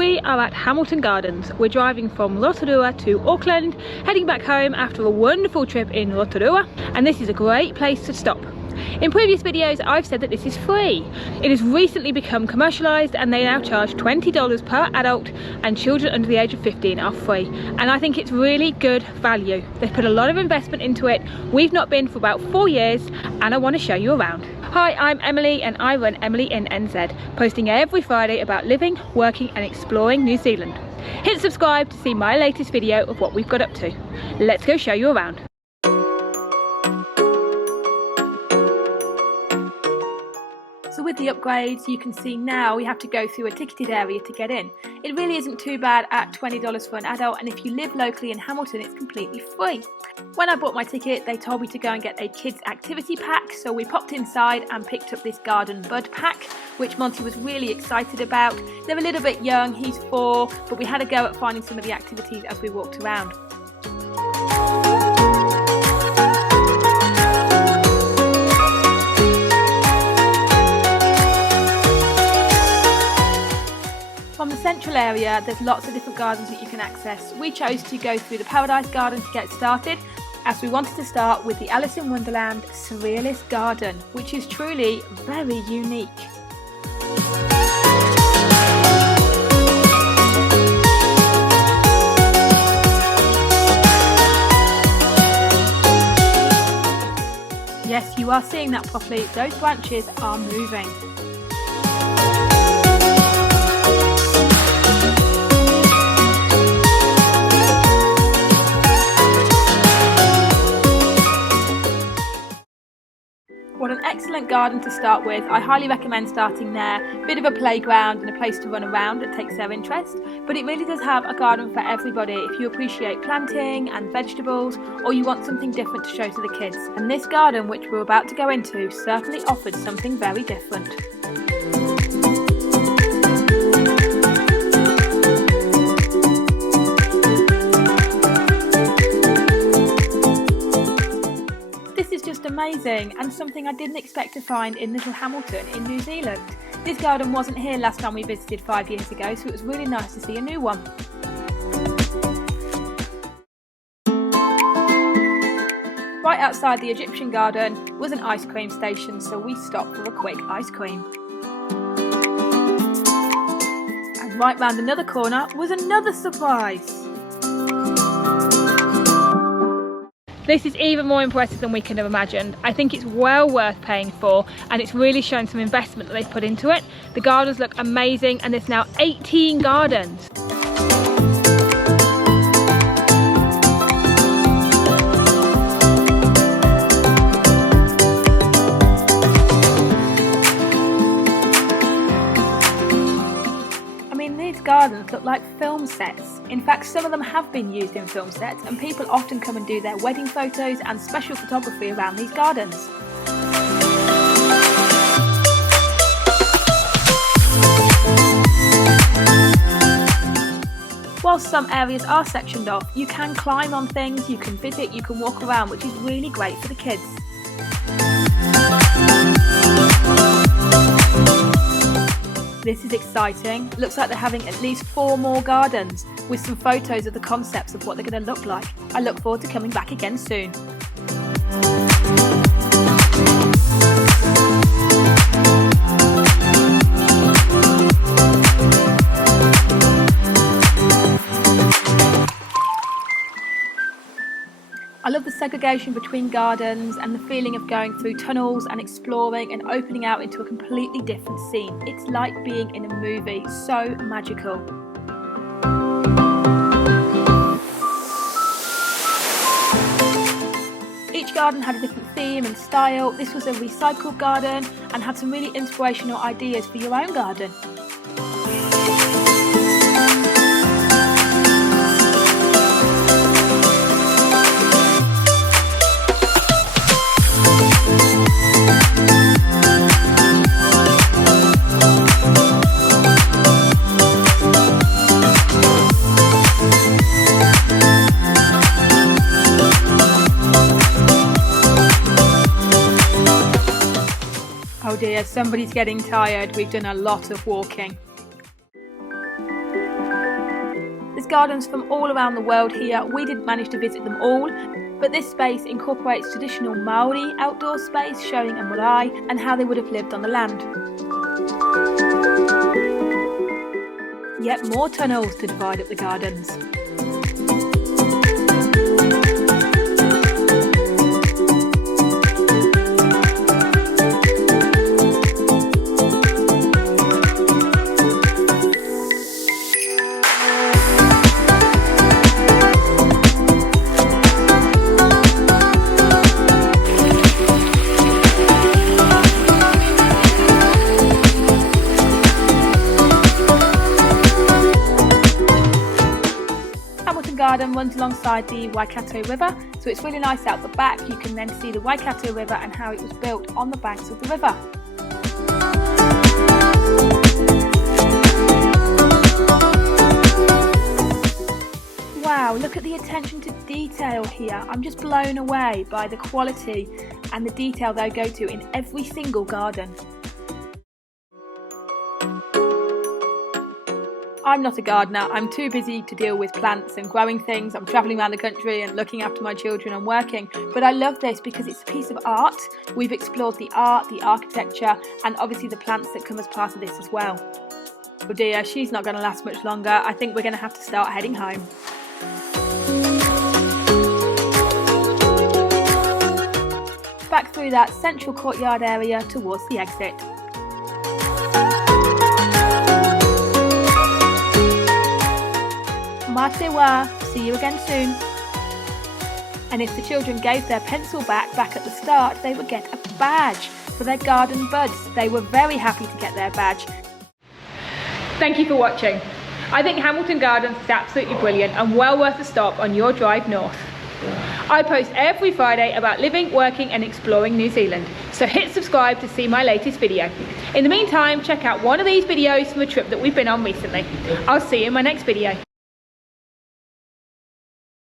We are at Hamilton Gardens. We're driving from Rotorua to Auckland, heading back home after a wonderful trip in Rotorua, and this is a great place to stop. In previous videos I've said that this is free. It has recently become commercialised and they now charge $20 per adult, and children under the age of 15 are free, and I think it's really good value. They've put a lot of investment into it. We've not been for about 4 years and I want to show you around. Hi, I'm Emily and I run Emily in NZ, posting every Friday about living, working and exploring New Zealand. Hit subscribe to see my latest video of what we've got up to. Let's go show you around. So with the upgrades, you can see now we have to go through a ticketed area to get in. It really isn't too bad at $20 for an adult, and if you live locally in Hamilton, it's completely free. When I bought my ticket, they told me to go and get a kids activity pack, so we popped inside and picked up this garden bud pack, which Monty was really excited about. They're a little bit young, he's 4, but we had a go at finding some of the activities as we walked around. From the central area, there's lots of different gardens that you can access. We chose to go through the Paradise Garden to get started, as we wanted to start with the Alice in Wonderland Surrealist Garden, which is truly very unique. Yes, you are seeing that properly. Those branches are moving. What an excellent garden to start with. I highly recommend starting there. Bit of a playground and a place to run around that takes their interest, but it really does have a garden for everybody if you appreciate planting and vegetables, or you want something different to show to the kids. And this garden, which we're about to go into, certainly offered something very different. Amazing, and something I didn't expect to find in little Hamilton in New Zealand. This garden wasn't here last time we visited 5 years ago, so it was really nice to see a new one. Right outside the Egyptian garden was an ice cream station, so we stopped for a quick ice cream. And right round another corner was another surprise. This is even more impressive than we could have imagined. I think it's well worth paying for, and it's really shown some investment that they've put into it. The gardens look amazing, and there's now 18 gardens. Gardens look like film sets. In fact, some of them have been used in film sets, and people often come and do their wedding photos and special photography around these gardens. Whilst some areas are sectioned off, you can climb on things, you can visit, you can walk around, which is really great for the kids. This is exciting. Looks like they're having at least 4 more gardens with some photos of the concepts of what they're going to look like. I look forward to coming back again soon. I love the segregation between gardens and the feeling of going through tunnels and exploring and opening out into a completely different scene. It's like being in a movie, so magical. Each garden had a different theme and style. This was a recycled garden and had some really inspirational ideas for your own garden. Oh dear, somebody's getting tired. We've done a lot of walking. There's gardens from all around the world here. We didn't manage to visit them all, but this space incorporates traditional Maori outdoor space, showing a marae and how they would have lived on the land. Yet more tunnels to divide up the gardens. Garden runs alongside the Waikato River, so it's really nice out the back. You can then see the Waikato River and how it was built on the banks of the river. Wow, look at the attention to detail here. I'm just blown away by the quality and the detail they go to in every single garden. I'm not a gardener. I'm too busy to deal with plants and growing things. I'm travelling around the country and looking after my children and working. But I love this because it's a piece of art. We've explored the art, the architecture, and obviously the plants that come as part of this as well. Oh dear, she's not going to last much longer. I think we're going to have to start heading home. Back through that central courtyard area towards the exit. Matewa, see you again soon. And if the children gave their pencil back at the start, they would get a badge for their garden buds. They were very happy to get their badge. Thank you for watching. I think Hamilton Gardens is absolutely brilliant and well worth a stop on your drive north. I post every Friday about living, working and exploring New Zealand, so hit subscribe to see my latest video. In the meantime, check out one of these videos from a trip that we've been on recently. I'll see you in my next video.